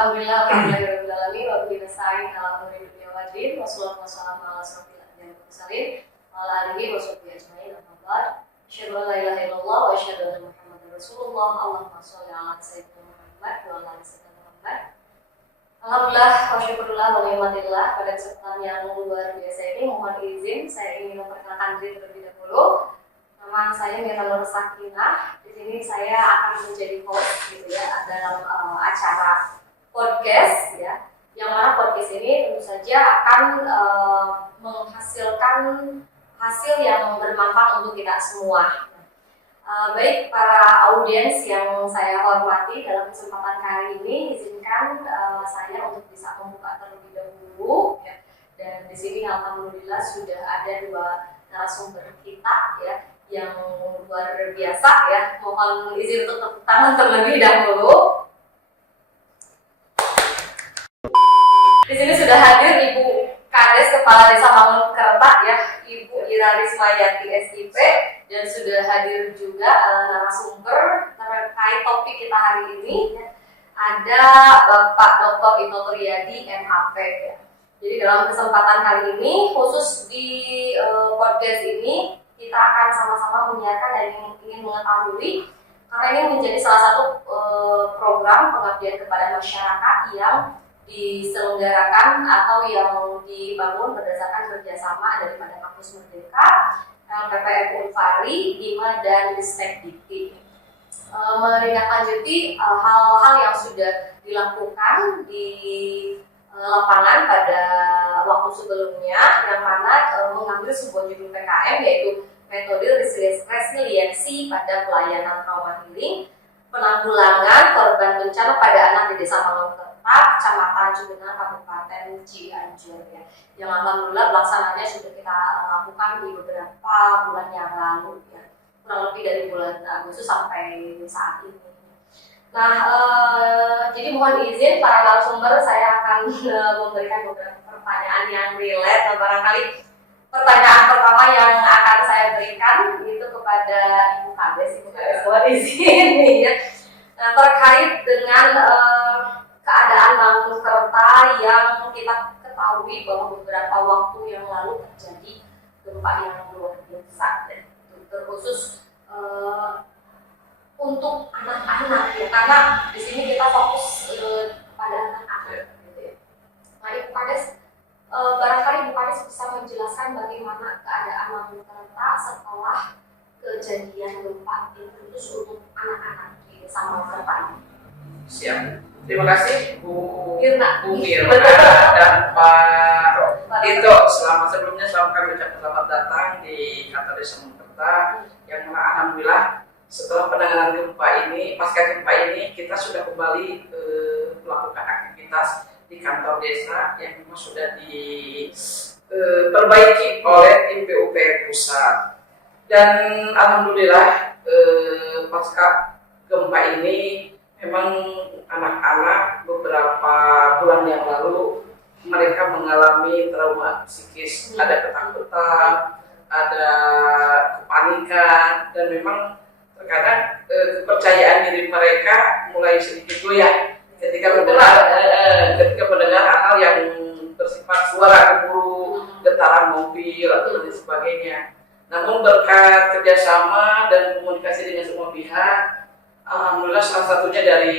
Alhamdulillah, alhamdulillah, wa bihi nasta'in ala umuri dunya wa din, wassalatu wassalamu ala asyrofil anbiya'i wal mursalin, wa ala alihi wa sahbihi ajma'in, amma ba'd. Asyhadu an la ilaha illallah wa asyhadu anna Muhammadar Rasulullah. Allahumma shalli ala sayyidina Muhammad wa ala ali sayyidina Muhammad. Alhamdulillah, wa syukurullah wa ni'matillah. Pada kesempatan yang luar biasa ini, mohon izin saya ingin memperkenalkan diri terlebih dahulu. Nama saya Mira Nur Sakinah. Di sini saya akan menjadi host gitu ya dalam acara podcast ya. Yang mana podcast ini tentu saja akan menghasilkan hasil yang bermanfaat untuk kita semua. Baik para audiens yang saya hormati, dalam kesempatan kali ini izinkan saya untuk bisa membuka terlebih dahulu ya. Dan di sini alhamdulillah sudah ada dua narasumber kita ya yang luar biasa ya. Mohon izin untuk tepuk tangan terlebih dahulu. Di sini sudah hadir Ibu Kades Kepala Desa Mangunkerta ya, Ibu Ira Rismayati SIP, dan sudah hadir juga narasumber terkait topik kita hari ini ya. Ada Bapak Dr. Ito Triyadi MHP ya. Jadi dalam kesempatan kali ini khusus di podcast ini kita akan sama-sama menyiarkan dan ingin mengetahui, karena ini menjadi salah satu program pengabdian kepada masyarakat yang diselenggarakan atau yang dibangun berdasarkan kerjasama daripada Kampus Merdeka, LPPM Unfari, Dima, dan Ristek Dikti. Menindaklanjuti hal-hal yang sudah dilakukan di lapangan pada waktu sebelumnya, yang mana mengambil sebuah judul PKM yaitu metode resiliensi pada pelayanan trauma healing, penanggulangan korban bencana pada anak di Desa Mangunkerta, Kecamatan Cugenang, Kabupaten Cianjur ya. Yang alhamdulillah pelaksanaannya sudah kita lakukan di beberapa bulan yang lalu ya, kurang lebih dari bulan Agustus sampai saat ini. Nah, jadi mohon izin para narasumber, saya akan memberikan beberapa pertanyaan yang relate. Dan barangkali pertanyaan pertama yang akan saya berikan itu kepada Ibu Kades mohon izin ya. Nah, terkait dengan keadaan Mangunkerta yang kita ketahui bahwa beberapa waktu yang lalu terjadi gempa yang luar biasa, dan terkhusus untuk anak-anak ya, karena di sini kita fokus pada anak-anak gitu ya. Nah, Ibu Kades, barangkali Ibu Kades bisa menjelaskan bagaimana keadaan Mangunkerta setelah kejadian gempa itu khusus untuk anak-anak di Desa Mangunkerta ini. Siap. Terima kasih Bu Mirna dan Pak Tito. Sebelumnya kami ucapkan selamat datang di kantor Desa Mangunkerta, yang mana alhamdulillah setelah penanganan gempa ini, pasca gempa ini, kita sudah kembali melakukan aktivitas di kantor desa yang memang sudah diperbaiki oleh tim PUPR pusat. Dan alhamdulillah pasca gempa ini memang anak-anak beberapa bulan yang lalu mereka mengalami trauma psikis, ada ketakutan, ada kepanikan, dan memang terkadang kepercayaan diri mereka mulai sedikit goyah ketika mendengar hal yang bersifat suara gemuruh, getaran mobil atau lain sebagainya. Namun berkat kerjasama dan komunikasi dengan semua pihak, alhamdulillah salah satunya dari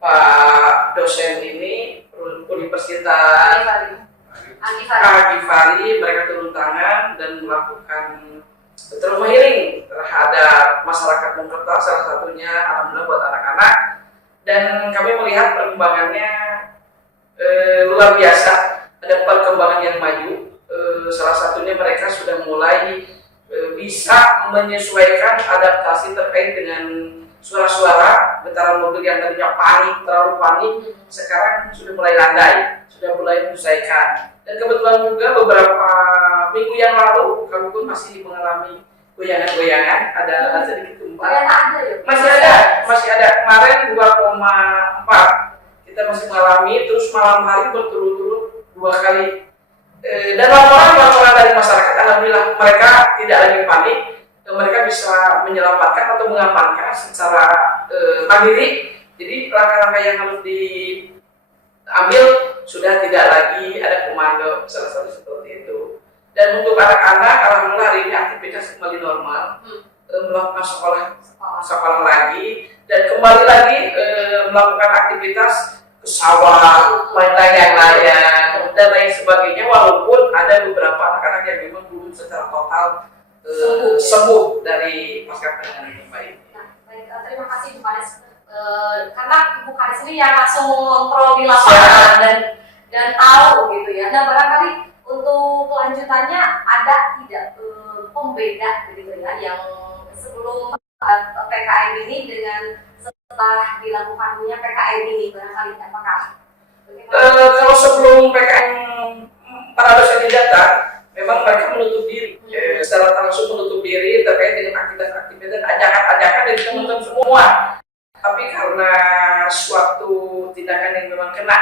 Pak dosen ini Universitas Agifari, mereka turun tangan dan melakukan trauma healing terhadap masyarakat Mangunkerta, salah satunya alhamdulillah buat anak-anak, dan kami melihat perkembangannya luar biasa. Ada perkembangan yang maju, salah satunya mereka sudah mulai bisa menyesuaikan adaptasi terkait dengan suara-suara getaran mobil yang tadinya terlalu panik, sekarang sudah mulai landai, sudah mulai menyelesaikan. Dan kebetulan juga beberapa minggu yang lalu kami pun masih mengalami goyangan-goyangan, ada sedikit gempa. Masih ada. Kemarin 2,4 kita masih mengalami, terus malam hari berturut-turut 2 kali. Dan laporan dari masyarakat, alhamdulillah mereka tidak lagi panik, mereka bisa menyelamatkan atau mengamankan secara mandiri Jadi langkah-langkah yang harus diambil sudah tidak lagi ada komando, salah satu seperti itu. Dan untuk anak-anak, alhamdulillah hari ini aktivitas kembali normal, melakukan sekolah lagi, dan kembali lagi melakukan aktivitas ke sawah, main layang-layang, dan lain sebagainya. Walaupun ada beberapa anak-anak yang memang belum secara total sembuh dari pasca penanganan gempa ini. Nah, baik, terima kasih Bu Kades. Karena Ibu Kades ini yang langsung mengontrol di lapangan dan tahu gitu ya. Nah, barangkali untuk kelanjutannya ada tidak pembeda gitu ya yang sebelum PKM ini dengan setelah dilakukannya PKM ini, barangkali apakah kalau sebelum PKM para dosen data memang mereka menutup diri, secara langsung menutup diri terkait dengan aktivitas-aktivitas dan ajakan-ajakan dari teman-teman semua. Tapi karena suatu tindakan yang memang kena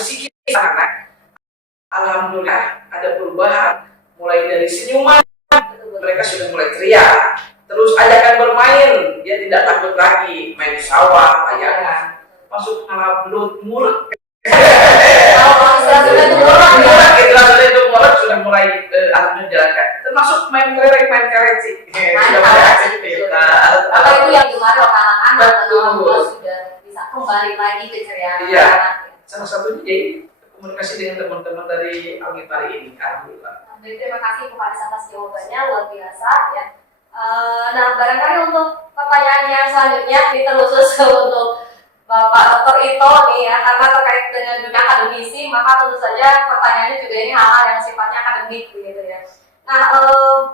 psikis anak, alhamdulillah ada perubahan. Mulai dari senyuman, mereka sudah mulai teriak. Terus ajakan bermain, dia tidak takut lagi main di sawah, layangan, masuk malah belut murah. Sudah mulai alhamdulillah jalankan. Termasuk main kelereng sih. Sudah mulai aktivitas. Apa itu yang gemar anak-anak sudah bisa kembali lagi ke ceria. Iya. Salah satunya jadi komunikasi dengan teman-teman dari Algitari ini. Alhamdulillah. Terima kasih kepada atas jawabannya, luar biasa ya. Nah, barangkali untuk pertanyaan yang selanjutnya kita khusus untuk Bapak Dr. Ito nih ya, karena terkait dengan dunia akademisi, maka tentu saja pertanyaannya juga ini hal-hal yang sifatnya akademik gitu ya. Nah,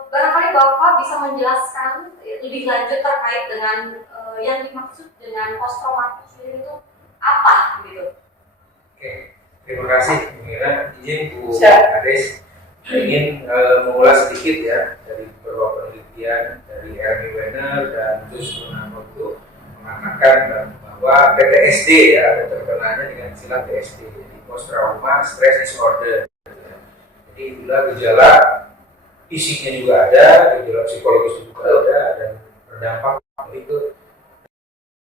barangkali Bapak bisa menjelaskan lebih lanjut terkait dengan yang dimaksud dengan post traumatic itu apa gitu. Oke, terima kasih Bu Mira. Izin Bu Kades ingin mengulas sedikit ya dari beberapa penelitian dari Ernie Weiner dan Jus Purnamo itu mengatakan bahwa PTSD ya, ada terkenalnya dengan istilah PTSD, jadi post trauma stress disorder. Jadi itulah gejala fisiknya juga ada, gejala psikologis juga ada, dan berdampak ke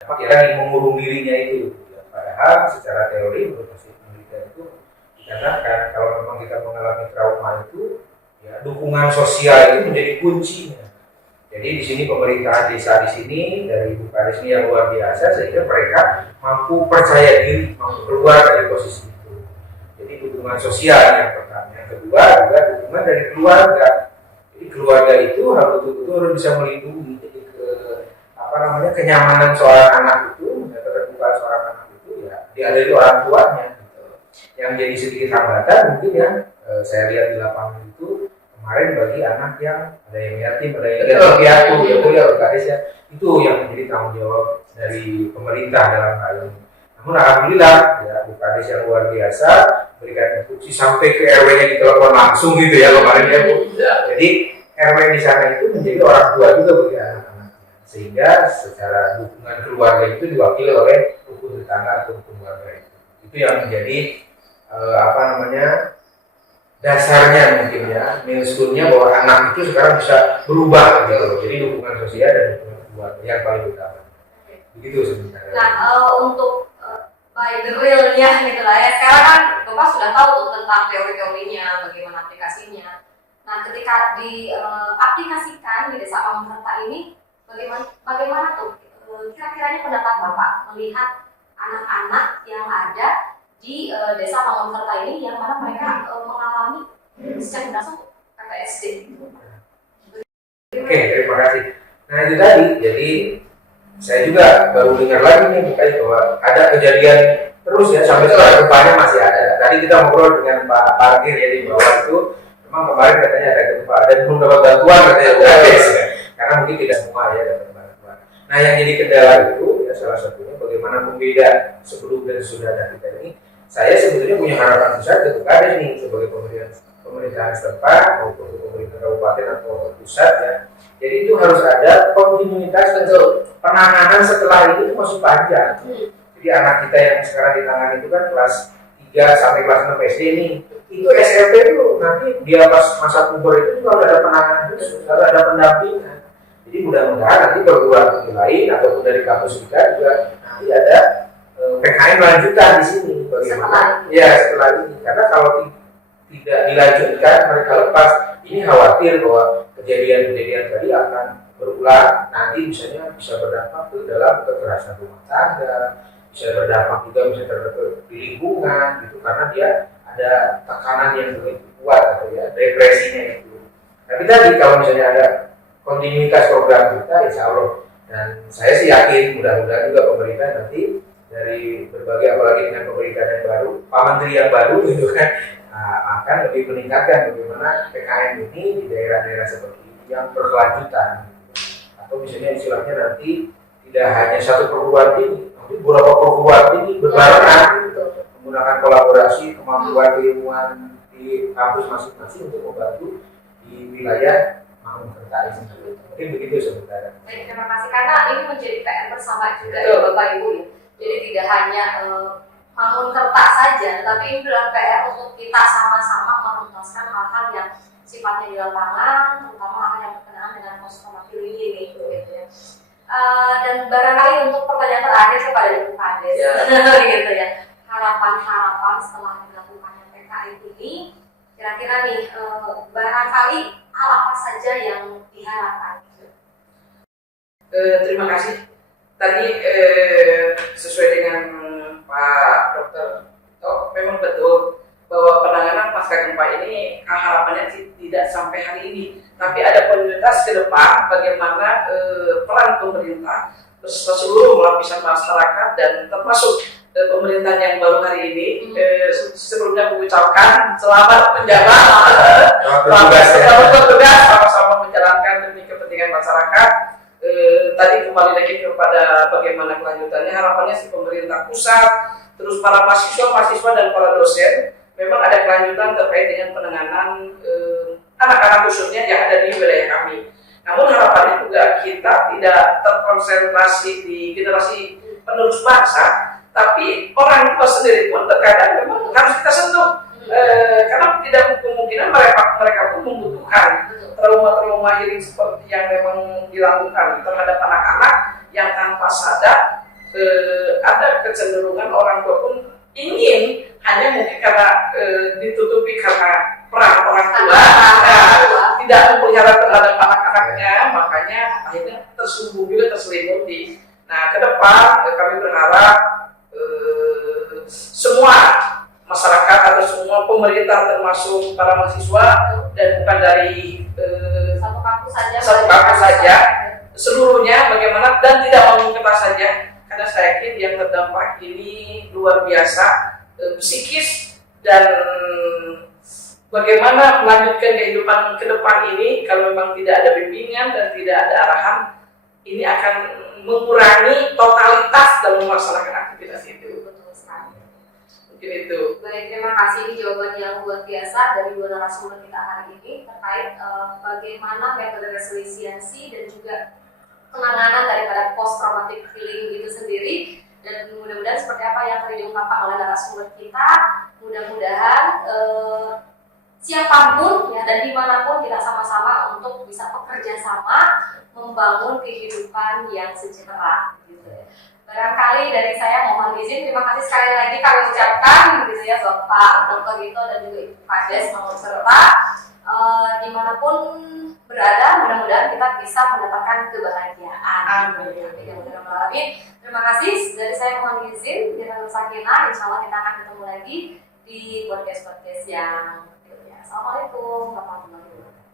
pikiran yang mengurung dirinya itu. Padahal secara teori menurut penelitian itu dikatakan kalau memang kita mengalami trauma itu, ya dukungan sosial itu menjadi kuncinya. Jadi di sini pemerintahan desa di sini dari Bu Kades ini yang luar biasa sehingga mereka mampu percaya diri, mampu keluar dari posisi itu. Jadi dukungan sosial yang pertama, yang kedua juga dukungan dari keluarga. Jadi keluarga itu harus betul-betul harus bisa melindungi. Jadi kenyamanan seorang anak itu, keterbukaan seorang anak itu ya dia dari orang tuanya. Gitu. Yang jadi sedikit hambatan mungkin ya saya lihat di lapangan itu. Kemarin bagi anak yang ada yang yatim, ada yang piatu, ya boleh organisasi ya, itu yang menjadi tanggung jawab dari pemerintah dalam hal ini. Namun alhamdulillah ya Bu Kades yang luar biasa berikan instruksi sampai ke RW-nya ditelepon langsung gitu ya kemarin ya Bu. Jadi RW di sana itu menjadi orang tua juga bagi anak-anaknya, sehingga secara dukungan keluarga itu diwakili oleh rukun tetangga atau rukun keluarga itu. Itu yang menjadi dasarnya mungkin ya, milestone-nya bahwa anak itu sekarang bisa berubah gitu. Jadi dukungan sosial dan dukungan keluarga yang paling utama. Begitu sebenarnya. Nah, untuk by the real-nya gitu lah ya. Sekarang kan Bapak sudah tahu tuh tentang teori-teorinya, bagaimana aplikasinya. Nah, ketika diaplikasikan di Desa Pamengkerta ini, bagaimana tuh kira-kiranya pendapat Bapak melihat anak-anak yang ada di Desa Pamengkerta ini yang mana mereka mengalami secara langsung PTSD. Oke, terima kasih. Nah itu tadi, jadi saya juga baru dengar lagi nih bukan bahwa ada kejadian terus ya sampai sekarang gempanya masih ada. Tadi kita ngobrol dengan Pak Parkir ya di bawah itu, memang kemarin katanya ada gempa dan belum dapat bantuan katanya gratis ya. Karena mungkin tidak semua ya dapat bantuan. Nah yang jadi kendala itu ya salah satunya bagaimana pembeda sebelum dan sudah ada kita ini. Saya sebetulnya punya harapan besar ke Kades nih sebagai pemerintahan setempat maupun pemerintah kabupaten atau pusat ya. Jadi itu harus ada kontinuitas untuk penanganan setelah ini masih panjang. Jadi anak kita yang sekarang ditangani itu kan kelas 3 sampai kelas 6 SD nih. Itu SMP itu nanti dia pas masa puber itu juga ada penanganan khusus, ada pendampingan. Jadi mudah-mudahan nanti perguruan tinggi lain ataupun dari kampus kita juga nanti ada PKM lanjutan di sini bagaimana setelah ini, karena kalau tidak dilanjutkan mereka lepas, ini khawatir bahwa kejadian-kejadian tadi akan berulang, nanti misalnya bisa berdampak ke dalam kekerasan rumah tangga, bisa berdampak juga misalnya terhadap di lingkungan gitu, karena dia ada tekanan yang begitu kuat atau ya depresinya itu. Tapi tadi kalau misalnya ada kontinuitas program kita, insya Allah, dan saya sih yakin mudah-mudahan juga pemerintah nanti dari berbagai, apalagi dengan pemerintahan yang baru, Pak Menteri yang baru gitu kan, akan lebih meningkatkan bagaimana PKM ini di daerah-daerah seperti ini yang berkelanjutan, atau misalnya istilahnya nanti tidak hanya satu perguruan tinggi, tapi beberapa perguruan tinggi berbarengan menggunakan kolaborasi kemampuan keilmuan di kampus masing-masing untuk membantu di wilayah Mangkunegaran ini. Mungkin begitu sebenarnya. Baik, terima kasih, karena ini menjadi PR bersama juga ya Bapak Ibu ya. Jadi tidak hanya Mangkunegaran saja, tapi ini adalah PR untuk kita sama-sama menuntaskan hal-hal yang sifatnya di lapangan, terutama hal yang berkenaan dengan post traumatic healing gitu ya. Dan barangkali untuk pertanyaan terakhir kepada Ibu Kades, gitu ya. Harapan-harapan setelah dilakukannya PKM ini, kira-kira nih barangkali hal apa saja yang diharapkan? Terima kasih. Tadi sesuai dengan Pak Dokter, memang betul bahwa penanganan pasca gempa ini harapannya tidak sampai hari ini, tapi ada prioritas ke depan bagaimana peran pemerintah beserta seluruh lapisan masyarakat dan termasuk pemerintahan yang baru hari ini. Sebelumnya mengucapkan selamat menjabat, selamat bertugas, sama-sama menjalankan demi kepentingan masyarakat. Tadi kembali lagi kepada bagaimana kelanjutannya, harapannya si pemerintah pusat, terus para mahasiswa dan para dosen, memang ada kelanjutan terkait dengan penanganan anak-anak khususnya yang ada di wilayah kami. Namun harapannya juga kita tidak terkonsentrasi di generasi penerus bangsa, tapi orang tua sendiri pun terkadang memang harus kita sentuh, karena tidak kemungkinan mereka pun membutuhkan trauma-trauma healing seperti yang memang dilakukan terhadap anak-anak yang tanpa sadar ada kecenderungan orang tua pun ingin, hanya mungkin karena ditutupi karena peran orang tua, tidak memelihara terhadap anak-anaknya, makanya akhirnya tersungguh juga terselimuti. Nah, ke depan kami berharap semua masyarakat atau semua pemerintah termasuk para mahasiswa dan bukan dari satu kampus saja, seluruhnya bagaimana, dan tidak Mangkunegaran saja, karena saya yakin yang terdampak ini luar biasa psikis, dan bagaimana melanjutkan kehidupan ke depan ini kalau memang tidak ada bimbingan dan tidak ada arahan, ini akan mengurangi totalitas dalam melaksanakan aktivitas itu. Mungkin itu. Baik, terima kasih. Ini jawaban yang luar biasa dari dua narasumber kita hari ini terkait bagaimana metode resiliensi dan juga penanganan daripada post traumatic healing itu sendiri, dan mudah-mudahan seperti apa yang tadi diungkapkan oleh narasumber kita, mudah-mudahan siapapun ya dan dimanapun kita sama-sama untuk bisa bekerja sama membangun kehidupan yang sejahtera gitu ya. Barangkali dari saya mohon izin, terima kasih sekali lagi kami ucapkan gitu ya Bapak Dr. Gito dan juga Ibu Kades Mangkunegaran, dimanapun berada, mudah-mudahan kita bisa mendapatkan kebahagiaan. Amin. Terima kasih. Dari saya mohon izin, kita Sakinah, insya Allah kita akan ketemu lagi di podcast yang berikutnya. Assalamualaikum warahmatullahi wabarakatuh.